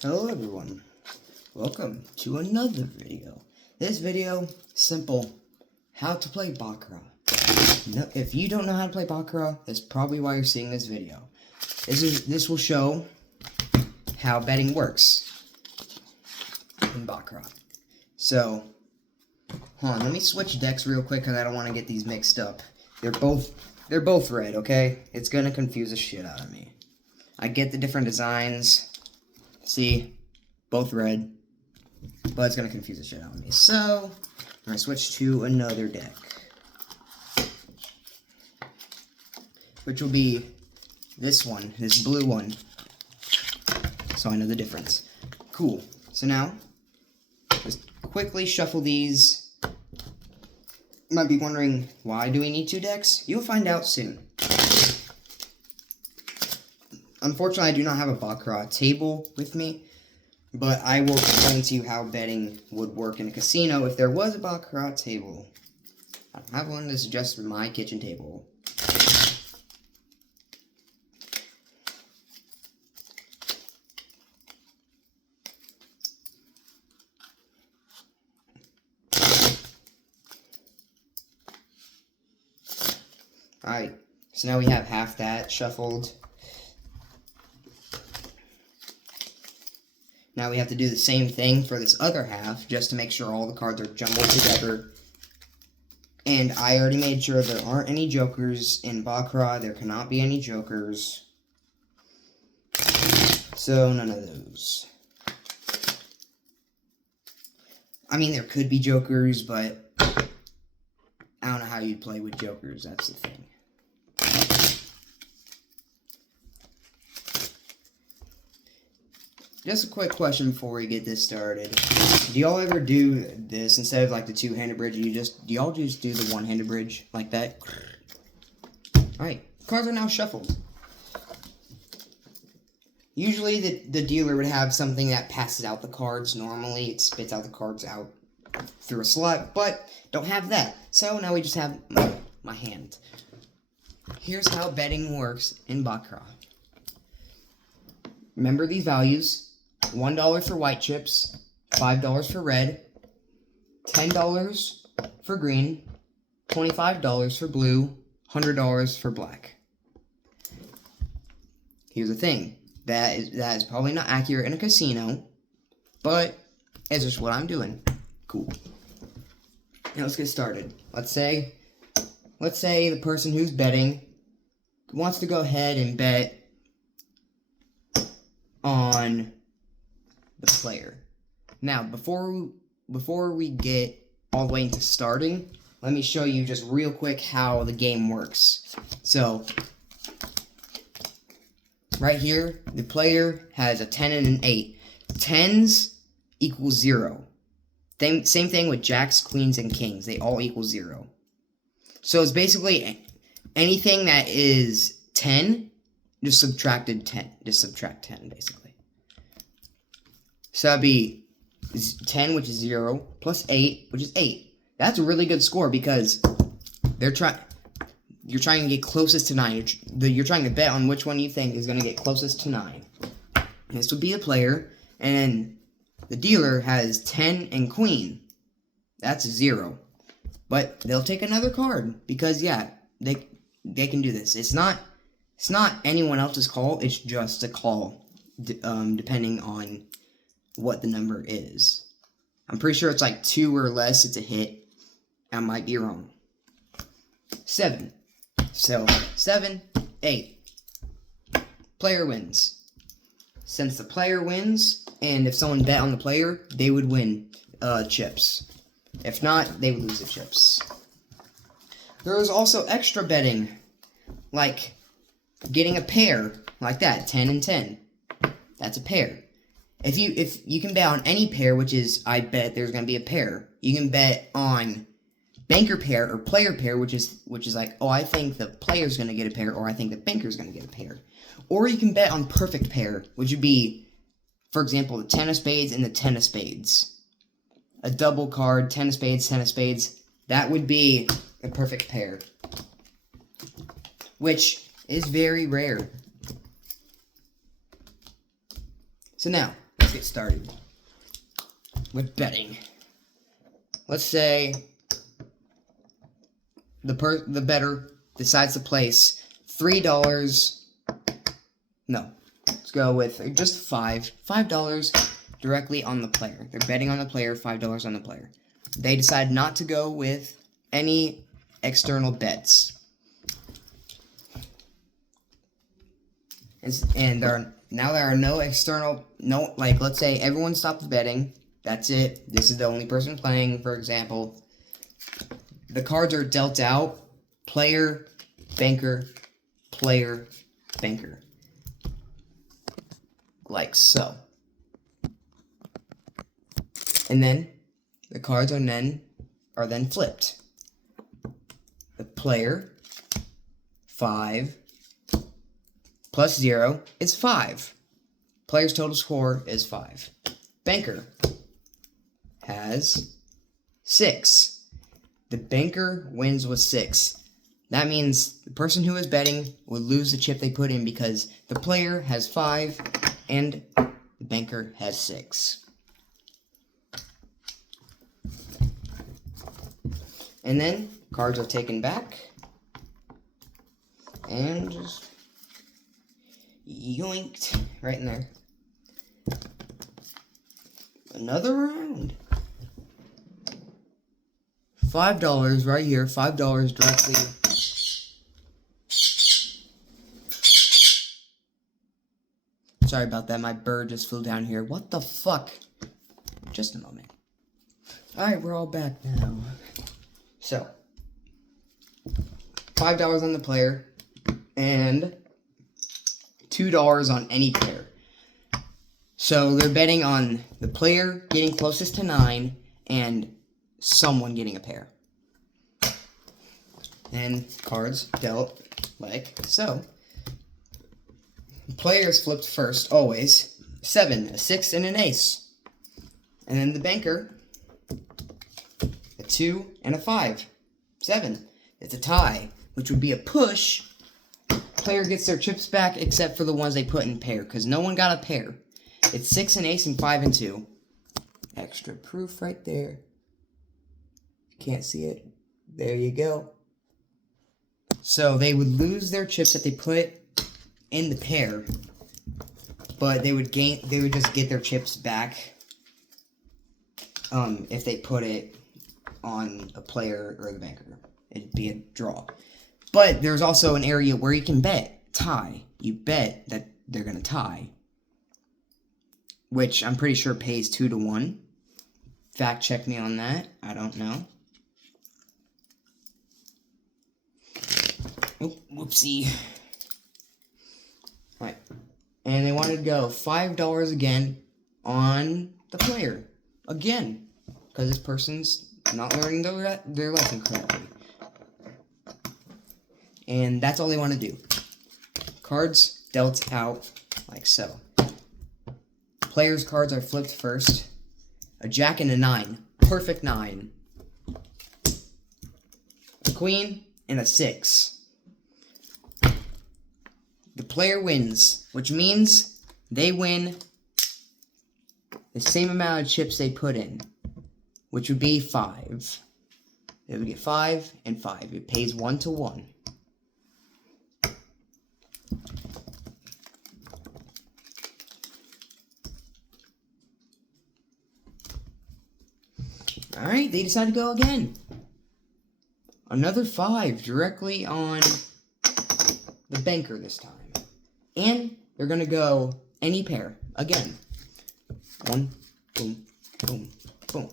Hello everyone, welcome to another video. This video, simple, how to play Baccarat. If you don't know how to play Baccarat, that's probably why you're seeing this video. This will show how betting works in Baccarat. So, hold on, let me switch decks real quick because I don't want to get these mixed up. They're both red, okay? It's gonna confuse the shit out of me. I get the different designs. See, both red, but it's going to confuse the shit out of me. So, I'm going to switch to another deck, which will be this one, this blue one, so I know the difference. Cool. So now, just quickly shuffle these. You might be wondering, why do we need two decks? You'll find out soon. Unfortunately, I do not have a Baccarat table with me, but I will explain to you how betting would work in a casino if there was a Baccarat table. I don't have one, this is just my kitchen table. Alright, so now we have half that shuffled. Now we have to do the same thing for this other half, just to make sure all the cards are jumbled together. And I already made sure there aren't any jokers in Baccarat. There cannot be any jokers. So, none of those. I mean, there could be jokers, but I don't know how you'd play with jokers, that's the thing. Just a quick question before we get this started. Do y'all ever do this instead of like the two-handed bridge? Do y'all just do the one-handed bridge like that? Alright, cards are now shuffled. Usually the dealer would have something that passes out the cards. Normally it spits out the cards out through a slot, but don't have that. So now we just have my hand. Here's how betting works in Baccarat. Remember these values. $1 for white chips, $5 for red, $10 for green, $25 for blue, $100 for black. Here's the thing, that is probably not accurate in a casino, but it's just what I'm doing. Cool. Now let's get started. Let's say the person who's betting wants to go ahead and bet on the player. Now, before we get all the way into starting, let me show you just real quick how the game works. So, right here, the player has a 10 and an 8. 10s equals 0. Same thing with jacks, queens, and kings. They all equal 0. So it's basically anything that is 10, just subtract 10, basically. So that'd be 10, which is 0, plus 8, which is 8. That's a really good score because you're trying to get closest to 9. You're trying to bet on which one you think is going to get closest to 9. This would be a player, and the dealer has 10 and queen. That's 0. But they'll take another card because, yeah, they can do this. It's not anyone else's call. It's just a call, depending on what the number is. I'm pretty sure it's like 2 or less, it's a hit. I might be wrong. 7. So, 7, 8. Player wins. Since the player wins, and if someone bet on the player, they would win chips. If not, they would lose the chips. There is also extra betting, like getting a pair, like that, 10 and 10. That's a pair. If you can bet on any pair, which is, I bet there's going to be a pair. You can bet on banker pair or player pair, which is like, oh, I think the player's going to get a pair, or I think the banker's going to get a pair. Or you can bet on perfect pair, which would be, for example, the 10 of spades and the 10 of spades. A double card, 10 of spades, 10 of spades. That would be a perfect pair, which is very rare. So now, let's get started with betting. Let's say the bettor decides to place $3. No, let's go with just $5 directly on the player. They're betting on the player, $5 on the player. They decide not to go with any external bets. And now there are no external, let's say everyone stops betting. That's it. This is the only person playing, for example. The cards are dealt out. Player, banker, player, banker. Like so. And then the cards are then flipped. The player, 5 plus 0 is 5. Player's total score is 5. Banker has 6. The banker wins with 6. That means the person who is betting would lose the chip they put in because the player has 5 and the banker has 6. And then cards are taken back and just yoinked right in there. Another round. $5 right here. $5 directly. Sorry about that. My bird just flew down here. What the fuck? Just a moment. Alright, we're all back now. So, $5 on the player and $2 on any pair. So they're betting on the player getting closest to 9 and someone getting a pair. And cards dealt like so. The player is flipped first, always. 7, a 6, and an ace. And then the banker, a 2 and a 5. 7. It's a tie, which would be a push. Player gets their chips back except for the ones they put in pair, because no one got a pair. It's 6 and ace and 5 and 2. Extra proof right there. Can't see it. There you go. So they would lose their chips that they put in the pair, but they would just get their chips back if they put it on a player or the banker. It'd be a draw. But there's also an area where you can bet tie. You bet that they're gonna tie, which I'm pretty sure pays 2 to 1. Fact check me on that. I don't know. Oh, whoopsie. Right. And they wanted to go $5 again on the player. Again. Because this person's not learning their lesson correctly. And that's all they want to do. Cards dealt out like so. Players' cards are flipped first. A jack and a 9. Perfect 9. A queen and a 6. The player wins, which means they win the same amount of chips they put in, which would be 5. They would get 5 and 5. It pays 1 to 1. Alright, they decide to go again. Another 5 directly on the banker this time. And they're going to go any pair again. 1, boom, boom, boom.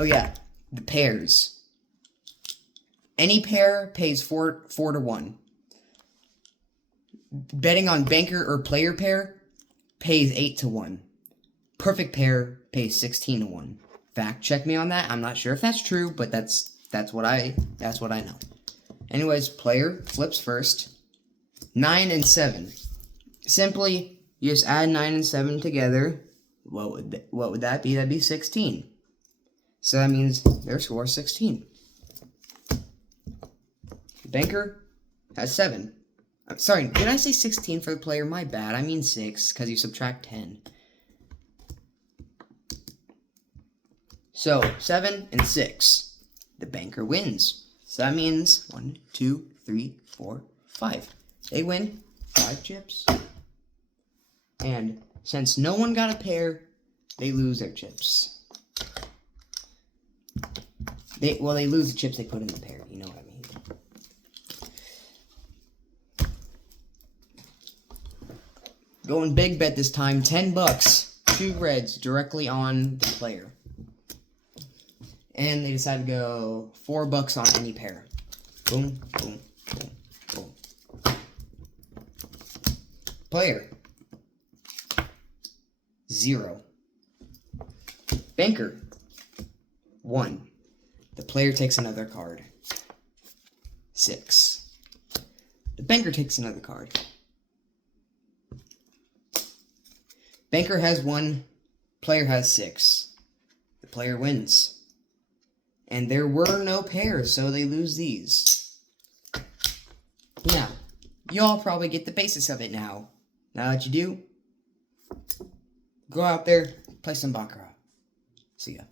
Oh yeah, the pairs. Any pair pays 4 to 1. Betting on banker or player pair pays 8 to 1. Perfect pair pays 16 to 1. Fact check me on that. I'm not sure if that's true, but that's what I know. Anyways, player flips first. 9 and 7. Simply, you just add 9 and 7 together. What would that be? That'd be 16. So that means their score is 16. Banker has 7. I'm sorry, did I say 16 for the player? My bad. I mean 6, because you subtract 10. So 7 and 6. The banker wins. So that means 1, 2, 3, 4, 5. They win 5 chips. And since no one got a pair, they lose their chips. They lose the chips they put in the pair. You know what I mean. Going big bet this time. $10. 2 reds directly on the player. And they decide to go $4 on any pair. Boom, boom, boom, boom. Player. 0. Banker. 1. The player takes another card. 6. The banker takes another card. Banker has 1. Player has 6. The player wins. And there were no pairs, so they lose these. Now, y'all probably get the basis of it now. Now that you do, go out there, play some Baccarat. See ya.